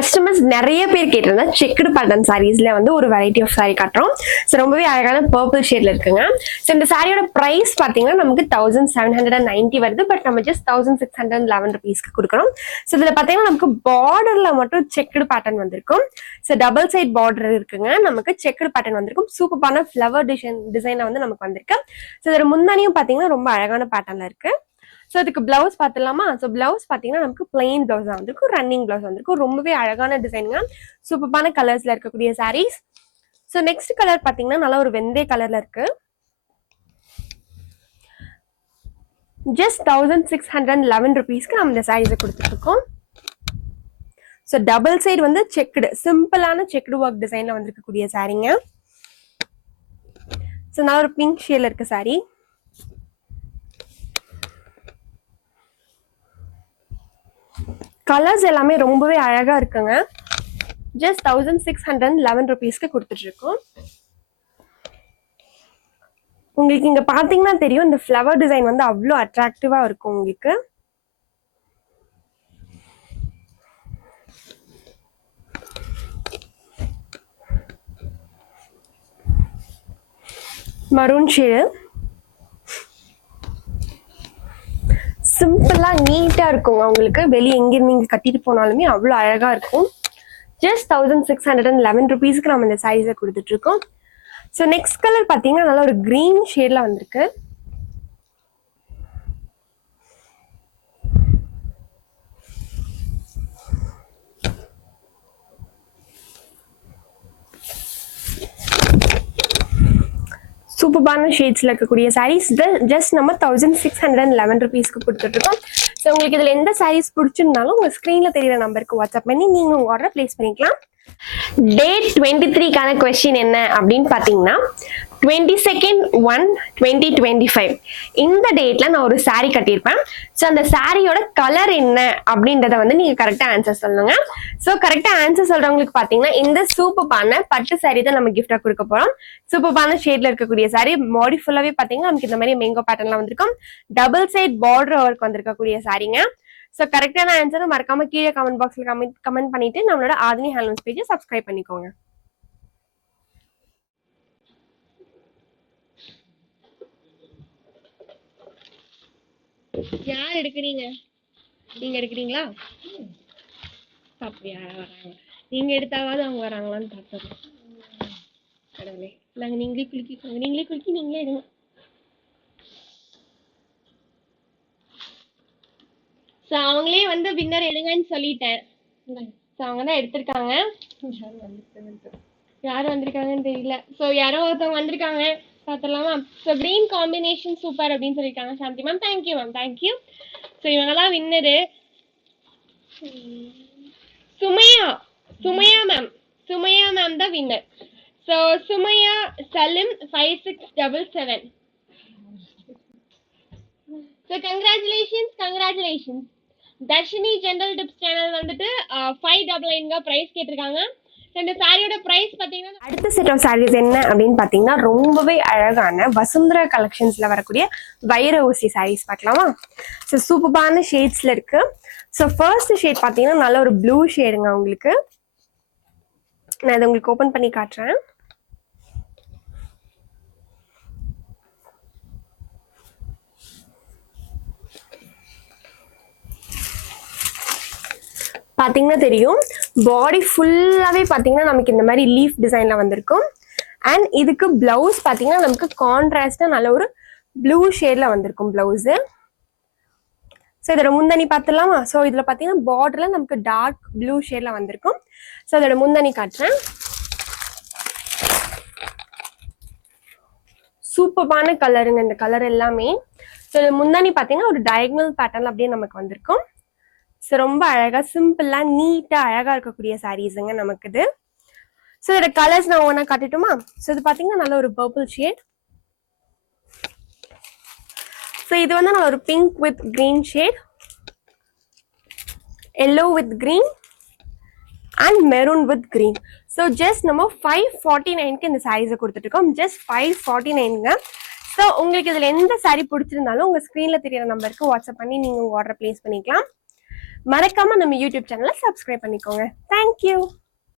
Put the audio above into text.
Customers நிறைய பேர் கேட்டிருந்தா செக்குடு பேட்டர்ன் சாரீஸ்ல வந்து ஒரு வெரைட்டி ஆஃப் சாரி காட்டுறோம். ஸோ ரொம்பவே அழகான பர்பிள் ஷேட்ல இருக்குங்க. ஸோ இந்த சாரியோட பிரைஸ் பார்த்தீங்கன்னா நமக்கு 1790 வருது. பட் நம்ம ஜஸ்ட் 1611 ருபீஸ்க்கு கொடுக்குறோம். ஸோ இதில் பார்த்தீங்கன்னா நமக்கு பார்டர்ல மட்டும் செக்குடு பேட்டர்ன் வந்திருக்கும். ஸோ டபுள் சைட் பார்டர் இருக்குங்க. நமக்கு செக்குடு பேட்டர்ன் வந்திருக்கும். சூப்பரான ஃபிளவர் டிசைனை வந்து நமக்கு வந்திருக்கு. ஸோ இதோட முந்தானியும் பார்த்தீங்கன்னா ரொம்ப அழகான பேட்டர்ன்ல இருக்கு. ஸோ இதுக்கு பிளவுஸ் பார்த்துலாமா? ஸோ பிளவுஸ் பார்த்தீங்கன்னா நமக்கு பிளெயின் பிளவுஸ் தான் வந்திருக்கும். ரன்னிங் பிளவுஸ் வந்திருக்கும். ரொம்பவே அழகான டிசைனுங்க. சூப்பரான கலர்ஸ்ல இருக்கக்கூடிய சாரீஸ். ஸோ நெக்ஸ்ட் கலர் பார்த்தீங்கன்னா நல்லா ஒரு வெந்தய கலர்ல இருக்கு. ஜஸ்ட் 1611 ருபீஸ்க்கு நம்ம இந்த சாரீஸை கொடுத்துட்டு இருக்கோம். ஸோ டபுள் சைடு வந்து செக்குடு சிம்பிளான செக்குடு ஒர்க் டிசைன்ல வந்திருக்கக்கூடிய சாரீங்க. ஸோ நல்லா ஒரு பிங்க் ஷேட்ல இருக்க சாரீ. கலர்ஸ் எல்லாமே ரொம்பவே அழகா இருக்குங்க. ஜஸ்ட் 1611 ருபீஸ்க்கு கொடுத்துட்டு இருக்கோம். உங்களுக்கு இங்க பாத்தீங்கன்னா தெரியும் இந்த ஃபிளவர் டிசைன் வந்து அவ்வளோ அட்ராக்டிவா இருக்கும். உங்களுக்கு மரூன் ஷேடு சிம்பிளா நீட்டா இருக்குங்க. உங்களுக்கு வெளியே எங்க நீங்க கட்டிட்டு போனாலுமே அவ்வளோ அழகா இருக்கும். ஜஸ்ட் 1611 ருபீஸ்க்கு நம்ம இந்த சாரீஸை கொடுத்துட்டு இருக்கோம். ஸோ நெக்ஸ்ட் கலர் பார்த்தீங்கன்னா நல்லா ஒரு கிரீன் ஷேட்ல வந்திருக்கு. சூப்பரான ஷேட்ஸ்ல இருக்கக்கூடிய சாரீஸ் ஜஸ்ட் நம்ம 1611 ருபீஸ்க்கு கொடுத்துட்டு இருக்கோம். ஸோ உங்களுக்கு இதுல எந்த சாரீஸ் பிடிச்சிருந்தாலும் உங்க ஸ்கிரீன்ல தெரியுற நம்பருக்கு வாட்ஸ்அப் பண்ணி நீங்க உங்க ஆர்டர் பிளேஸ் பண்ணிக்கலாம். டேட் 23க்கான கொஸ்டின் என்ன அப்படின்னு பாத்தீங்கன்னா 22nd 1 2025 இந்த டேட்ல நான் ஒரு சாரீ கட்டியிருப்பேன். ஸோ அந்த சாரியோட கலர் என்ன அப்படின்றத வந்து நீங்க கரெக்டா ஆன்சர் சொல்லுங்க. ஸோ கரெக்டா ஆன்சர் சொல்றவங்களுக்கு பாத்தீங்கன்னா இந்த சூப்பரான பட்டு சாரீ தான் நம்ம கிஃப்டா கொடுக்க போறோம். சூப்பரான ஷேட்ல இருக்கக்கூடிய சாரீ பாடி ஃபுல்லாவே பாத்தீங்கன்னா நமக்கு இந்த மாதிரி மேங்கோ பேட்டர்ன்ல வந்திருக்கும். டபுள் சைட் பார்டர் ஒர்க் வந்திருக்கக்கூடிய சாரீங்க. ஸோ கரெக்டான ஆன்சரை மறக்காம கீழே கமெண்ட் பாக்ஸ்ல கமெண்ட் பண்ணிட்டு நம்மளோட ஆதினி ஹேண்ட்லூம்ஸ் பேஜை சப்ஸ்கிரைப் பண்ணிக்கோங்க. யார் எடுக்கிறீங்க? நீங்க எடுக்கிறீங்களா? அப்படியா வராங்க. நீங்க எடுத்தாவது அவங்க வராங்களான்னு பார்த்துறோம். கடவுளே நாங்க நீங்களே குலுக்கிக்கோங்க. நீங்களே குலுக்கி நீங்களே எடுங்க. ஸோ அவங்களே வந்து வின்னர் எடுங்கன்னு சொல்லிட்டேன். ஸோ அவங்க தான் எடுத்திருக்காங்க. யார் வந்திருக்காங்கன்னு தெரியல. ஸோ யாரோ ஒருத்தவங்க வந்திருக்காங்க பார்த்துடலாமா? ஸோ கிரீன் காம்பினேஷன் சூப்பர் அப்படின்னு சொல்லியிருக்காங்க Shanthi ma'am. Thank you ma'am, thank you. So இவங்க தான் வின்னரு. சுமையா மேம் தான் winner. So Sumaiya Salim 5677. So congratulations. Darshini general tips channel வந்துட்டு 599 பிரைஸ் கேட்டிருக்காங்க. இந்த சாரியோட பிரைஸ் பாத்தீங்கன்னா அடுத்த செட் ஆஃப் சாரீஸ் என்ன அப்படின்னு பாத்தீங்கன்னா ரொம்பவே அழகான வசுந்தரா கலெக்ஷன்ஸ்ல வரக்கூடிய வைர ஊசி சாரீஸ் பார்க்கலாமா? ஸோ சூப்பரான ஷேட்ஸ்ல இருக்கு. ஸோ ஃபர்ஸ்ட் ஷேட் பாத்தீங்கன்னா நல்ல ஒரு ப்ளூ ஷேடுங்க. உங்களுக்கு நான் இதை உங்களுக்கு ஓபன் பண்ணி காட்டுறேன். பாத்தீங்கன்னா தெரியும் பாடி ஃபுல்லாவே பாத்தீங்கன்னா நமக்கு இந்த மாதிரி லீஃப் டிசைன்ல வந்திருக்கும். அண்ட் இதுக்கு பிளவுஸ் பாத்தீங்கன்னா நமக்கு கான்ட்ராஸ்டா நல்ல ஒரு ப்ளூ ஷேட்ல வந்திருக்கும் பிளவுஸ். ஸோ இதோட முந்தனி பார்த்துலாமா? ஸோ இதுல பாத்தீங்கன்னா பார்டர்ல நமக்கு டார்க் ப்ளூ ஷேட்ல வந்திருக்கும். ஸோ இதோட முந்தனி காட்டுறேன். சூப்பரான கலருங்க இந்த கலர் எல்லாமே. ஸோ இது முந்தனி பாத்தீங்கன்னா ஒரு டயகனல் பேட்டர்ன் அப்படியே நமக்கு வந்திருக்கும். ஸோ ரொம்ப அழகா சிம்பிளா நீட்டா அழகா இருக்கக்கூடிய சாரீஸுங்க நமக்கு இது. ஸோ இதோட கலர்ஸ் நான் ஒவ்வொன்றா காட்டிட்டுமா? ஸோ இது பாத்தீங்கன்னா நல்ல ஒரு பர்பிள் ஷேட். ஸோ இது வந்து நல்ல ஒரு pink with green shade, yellow with green and maroon with green. So just நம்ம 549க்கு இந்த சாரீஸை கொடுத்துட்டு இருக்கோம். ஜஸ்ட் 549ங்க. ஸோ உங்களுக்கு இதுல எந்த சாரீ பிடிச்சிருந்தாலும் உங்க ஸ்கிரீன்ல தெரியற நம்பருக்கு வாட்ஸ்அப் பண்ணி நீங்க உங்க ஆர்டர் பிளேஸ் பண்ணிக்கலாம். மறக்காம நம்ம யூடியூப் சேனலை சப்ஸ்கிரைப் பண்ணிக்கோங்க. தேங்க்யூ.